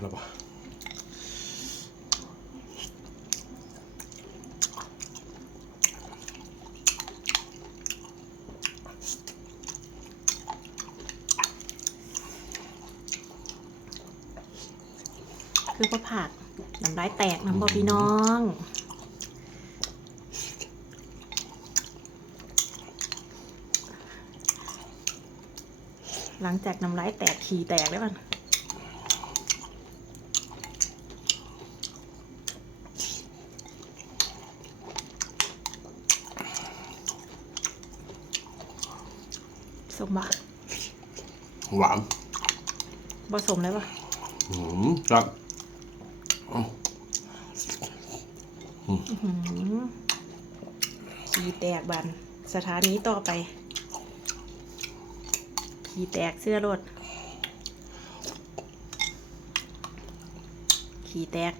แล้วปะคือพอผักน้ำลายแตกน้ำบ่พี่น้อง หลังจากน้ำลายแตกขี้แตกแล้วมันสมบัติ หวาน ผสมเลยปะ ครับ ขี้แตกบันสถานีต่อไปขี้แตกเสื้อรถขี้แตก